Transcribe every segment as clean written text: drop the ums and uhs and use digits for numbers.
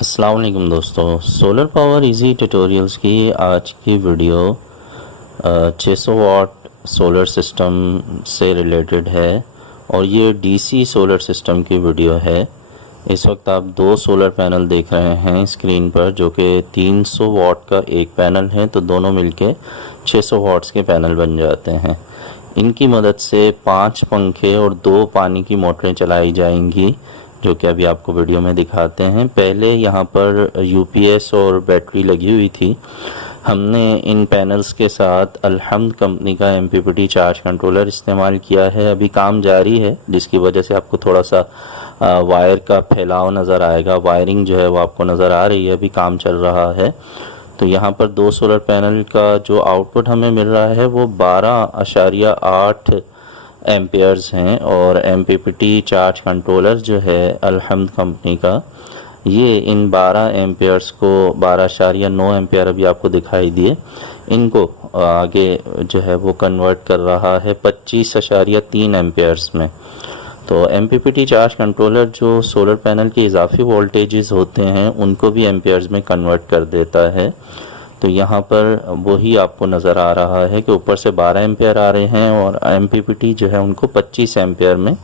अस्सलाम वालेकुम दोस्तों, सोलर पावर इजी ट्यूटोरियल्स की आज की वीडियो 600 वाट सोलर सिस्टम से रिलेटेड है और ये डीसी सोलर सिस्टम की वीडियो है। इस वक्त आप दो सोलर पैनल देख रहे हैं स्क्रीन पर, जो कि 300 वाट का एक पैनल है, तो दोनों मिलके 600 वाट्स के पैनल बन जाते हैं। इनकी मदद से 5 पंखे और 2 पानी की मोटरें चलाई जाएंगी, जो कि अभी आपको वीडियो में दिखाते हैं। पहले यहाँ पर यूपीएस और बैटरी लगी हुई थी। हमने इन पैनल्स के साथ अलहम्द कंपनी का एमपीपीटी चार्ज कंट्रोलर इस्तेमाल किया है। अभी काम जारी है, जिसकी वजह से आपको थोड़ा सा वायर का फैलाव नज़र आएगा। वायरिंग जो है वो आपको नज़र आ रही है, अभी काम चल रहा है। तो यहाँ पर 2 सोलर पैनल का जो आउटपुट हमें मिल रहा है वो 12.8 एम्पेयर्स हैं और एमपीपीटी चार्ज कंट्रोलर जो है अलहम्द कंपनी का, ये इन 12 एम्पेयर्स को 12.9 एम्पेयर अभी आपको दिखाई दिए, इनको आगे जो है वो कन्वर्ट कर रहा है 25.3 एम्पेयर्स में। तो एमपीपीटी चार्ज कंट्रोलर जो सोलर पैनल के इजाफी वोल्टेजेस होते हैं उनको भी एम्पेयर्स में कन्वर्ट कर देता है। तो यहाँ पर वही आपको नज़र आ रहा है कि ऊपर से 12 एम्पेयर आ रहे हैं और एमपीपीटी जो है उनको 25 एम्पेयर में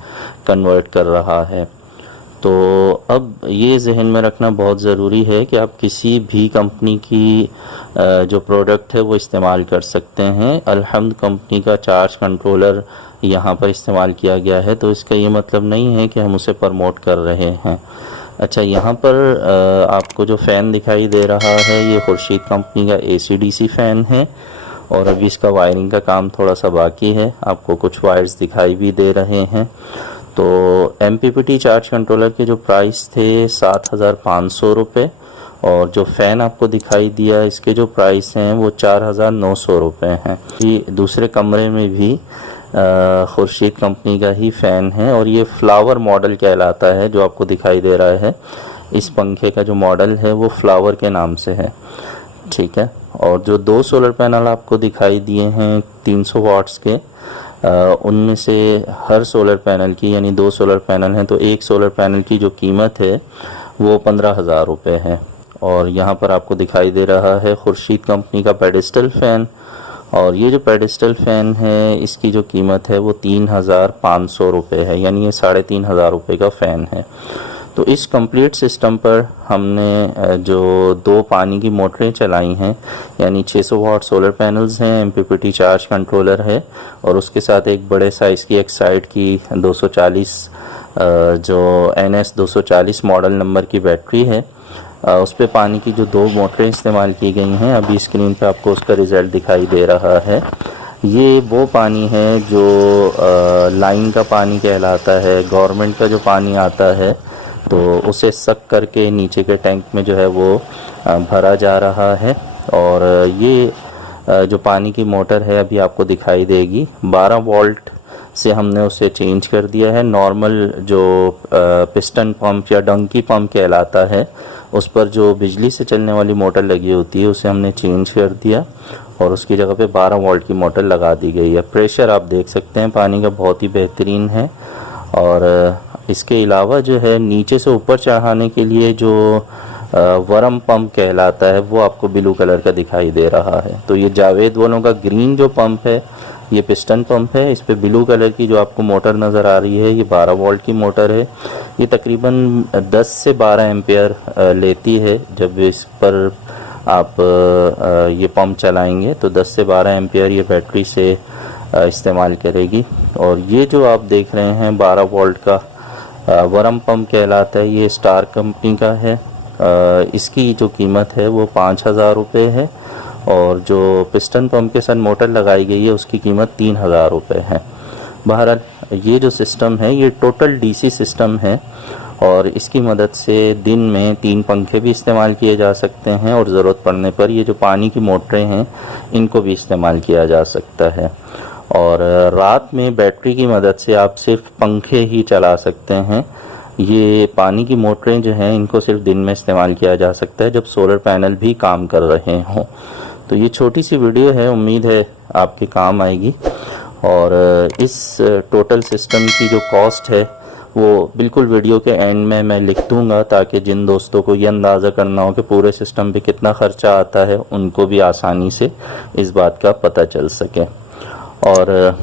कन्वर्ट कर रहा है। तो अब ये जहन में रखना बहुत ज़रूरी है कि आप किसी भी कंपनी की जो प्रोडक्ट है वो इस्तेमाल कर सकते हैं। अलहम्द कंपनी का चार्ज कंट्रोलर यहाँ पर इस्तेमाल किया गया है, तो इसका ये मतलब नहीं है कि हम उसे प्रमोट कर रहे हैं। अच्छा, यहाँ पर आपको जो फ़ैन दिखाई दे रहा है ये खुर्शीद कंपनी का AC/DC फ़ैन है और अभी इसका वायरिंग का काम थोड़ा सा बाकी है। आपको कुछ वायर्स दिखाई भी दे रहे हैं। तो एमपीपीटी चार्ज कंट्रोलर के जो प्राइस थे 7,500 रुपये और जो फ़ैन आपको दिखाई दिया इसके जो प्राइस हैं वो 4,900 रुपये हैं। दूसरे कमरे में भी खुर्शीद कंपनी का ही फ़ैन है और ये फ्लावर मॉडल कहलाता है। जो आपको दिखाई दे रहा है इस पंखे का जो मॉडल है वो फ्लावर के नाम से है, ठीक है। और जो 2 सोलर पैनल आपको दिखाई दिए हैं 300 वाट्स के, उनमें से हर सोलर पैनल की, यानी 2 सोलर पैनल हैं तो एक सोलर पैनल की जो कीमत है वो 15,000 रुपये है। और यहाँ पर आपको दिखाई दे रहा है खुर्शीद कंपनी का पेडेस्टल फ़ैन, और ये जो पेडेस्टल फ़ैन है इसकी जो कीमत है वो 3,500 रुपये है, यानी ये 3,500 रुपये का फ़ैन है। तो इस कंप्लीट सिस्टम पर हमने जो 2 पानी की मोटरें चलाई हैं, यानी 600 वाट सोलर पैनल्स हैं, एमपीपीटी चार्ज कंट्रोलर है और उसके साथ एक बड़े साइज़ की एक साइड की 240 जो NS 240 मॉडल नंबर की बैटरी है, उस पर पानी की जो 2 मोटरें इस्तेमाल की गई हैं। अभी स्क्रीन पे आपको उसका रिज़ल्ट दिखाई दे रहा है। ये वो पानी है जो लाइन का पानी कहलाता है। गवर्नमेंट का जो पानी आता है तो उसे सक करके नीचे के टैंक में जो है वो भरा जा रहा है। और ये जो पानी की मोटर है अभी आपको दिखाई देगी, 12 वोल्ट से हमने उसे चेंज कर दिया है। नॉर्मल जो पिस्टन पंप या डंकी पंप कहलाता है उस पर जो बिजली से चलने वाली मोटर लगी होती है उसे हमने चेंज कर दिया और उसकी जगह पे 12 वोल्ट की मोटर लगा दी गई है। प्रेशर आप देख सकते हैं पानी का बहुत ही बेहतरीन है। और इसके अलावा जो है नीचे से ऊपर चढ़ाने के लिए जो वरम पंप कहलाता है वो आपको ब्लू कलर का दिखाई दे रहा है। तो ये जावेद वालों का ग्रीन जो पंप है ये पिस्टन पंप है। इस पे ब्लू कलर की जो आपको मोटर नज़र आ रही है ये 12 वोल्ट की मोटर है। ये तकरीबन 10 से 12 एम्पेयर लेती है। जब इस पर आप ये पंप चलाएंगे तो 10 से 12 एम्पेयर ये बैटरी से इस्तेमाल करेगी। और ये जो आप देख रहे हैं 12 वोल्ट का वरम पंप कहलाता है, ये स्टार कंपनी का है। इसकी जो कीमत है वो 5,000 रुपये है और जो पिस्टन पंप के साथ मोटर लगाई गई है उसकी कीमत 3,000 रुपये है। बहरहाल ये जो सिस्टम है ये टोटल डीसी सिस्टम है और इसकी मदद से दिन में 3 पंखे भी इस्तेमाल किए जा सकते हैं और ज़रूरत पड़ने पर ये जो पानी की मोटरें हैं इनको भी इस्तेमाल किया जा सकता है। और रात में बैटरी की मदद से आप सिर्फ पंखे ही चला सकते हैं। ये पानी की मोटरें जो हैं इनको सिर्फ दिन में इस्तेमाल किया जा सकता है जब सोलर पैनल भी काम कर रहे हों। तो ये छोटी सी वीडियो है, उम्मीद है आपके काम आएगी। और इस टोटल सिस्टम की जो कॉस्ट है वो बिल्कुल वीडियो के एंड में मैं लिख दूंगा, ताकि जिन दोस्तों को ये अंदाज़ा करना हो कि पूरे सिस्टम पे कितना ख़र्चा आता है, उनको भी आसानी से इस बात का पता चल सके। और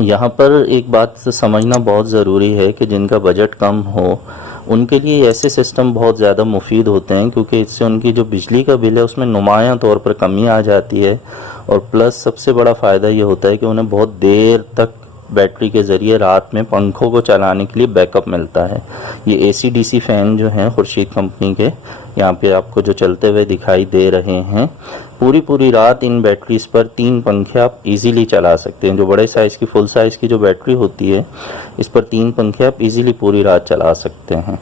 यहाँ पर एक बात समझना बहुत ज़रूरी है कि जिनका बजट कम हो उनके लिए ऐसे सिस्टम बहुत ज़्यादा मुफीद होते हैं, क्योंकि इससे उनकी जो बिजली का बिल है उसमें नुमायां तौर पर कमी आ जाती है। और प्लस सबसे बड़ा फ़ायदा ये होता है कि उन्हें बहुत देर तक बैटरी के ज़रिए रात में पंखों को चलाने के लिए बैकअप मिलता है। ये AC/DC फ़ैन जो हैं खुर्शीद कंपनी के, यहाँ पे आपको जो चलते हुए दिखाई दे रहे हैं, पूरी रात इन बैटरीज पर 3 पंखे आप इजीली चला सकते हैं। जो बड़े साइज़ की फुल साइज़ की जो बैटरी होती है, इस पर 3 पंखे आप इजीली पूरी रात चला सकते हैं।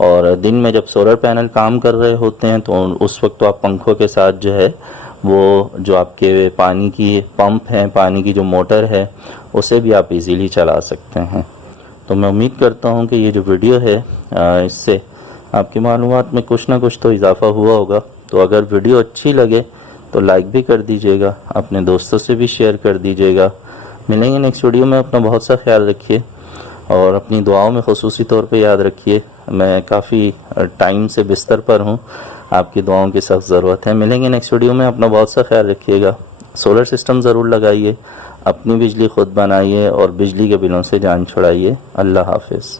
और दिन में जब सोलर पैनल काम कर रहे होते हैं तो उस वक्त तो आप पंखों के साथ जो है वो जो आपके पानी की पंप हैं, पानी की जो मोटर है, उसे भी आप इजीली चला सकते हैं। तो मैं उम्मीद करता हूं कि ये जो वीडियो है इससे आपकी मालूमात में कुछ ना कुछ तो इजाफ़ा हुआ होगा। तो अगर वीडियो अच्छी लगे तो लाइक भी कर दीजिएगा, अपने दोस्तों से भी शेयर कर दीजिएगा। मिलेंगे नेक्स्ट वीडियो में। अपना बहुत सा ख्याल रखिए और अपनी दुआओं में ख़ुसूसी तौर पे याद रखिए। मैं काफ़ी टाइम से बिस्तर पर हूँ, आपकी दुआओं की सख्त ज़रूरत है। मिलेंगे नेक्स्ट वीडियो में। अपना बहुत सा ख्याल रखिएगा। सोलर सिस्टम ज़रूर लगाइए, अपनी बिजली खुद बनाइए और बिजली के बिलों से जान छुड़ाइए। अल्लाह हाफिज़।